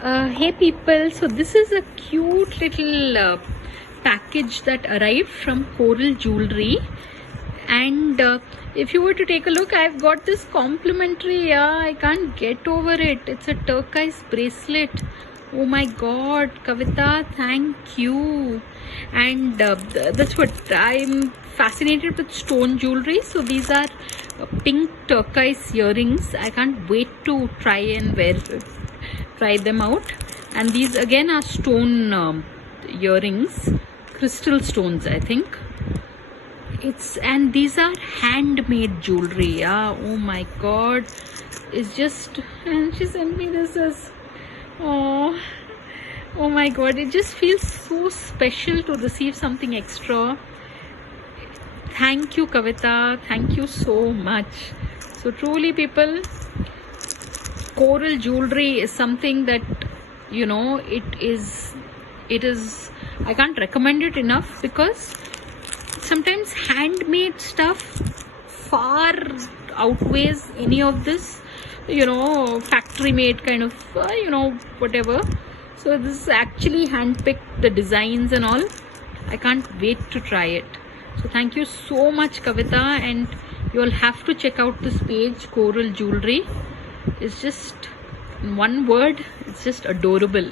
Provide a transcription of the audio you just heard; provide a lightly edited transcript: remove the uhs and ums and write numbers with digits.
Hey people, so this is a cute little package that arrived from Coral Jewelry, and if you were to take a look, I've got this complimentary. I can't get over it. It's a turquoise bracelet. Oh my god, Kavita, thank you. And that's what I'm fascinated with, stone jewelry. So these are pink turquoise earrings. I can't wait to try them out. And these again are stone earrings, crystal stones, I think. And these are handmade jewelry. Oh my god, it's just, and she sent me this as, oh my god, it just feels so special to receive something extra. Thank you, Kavita, thank you so much. So truly people, Coral Jewelry is something that, you know, it is I can't recommend it enough, because sometimes handmade stuff far outweighs any of this, you know, factory made kind of, you know, whatever. So this is actually handpicked, the designs and all. I can't wait to try it. So thank you so much, Kavita, and you'll have to check out this page, Coral Jewelry. It's just, in one word, it's just adorable.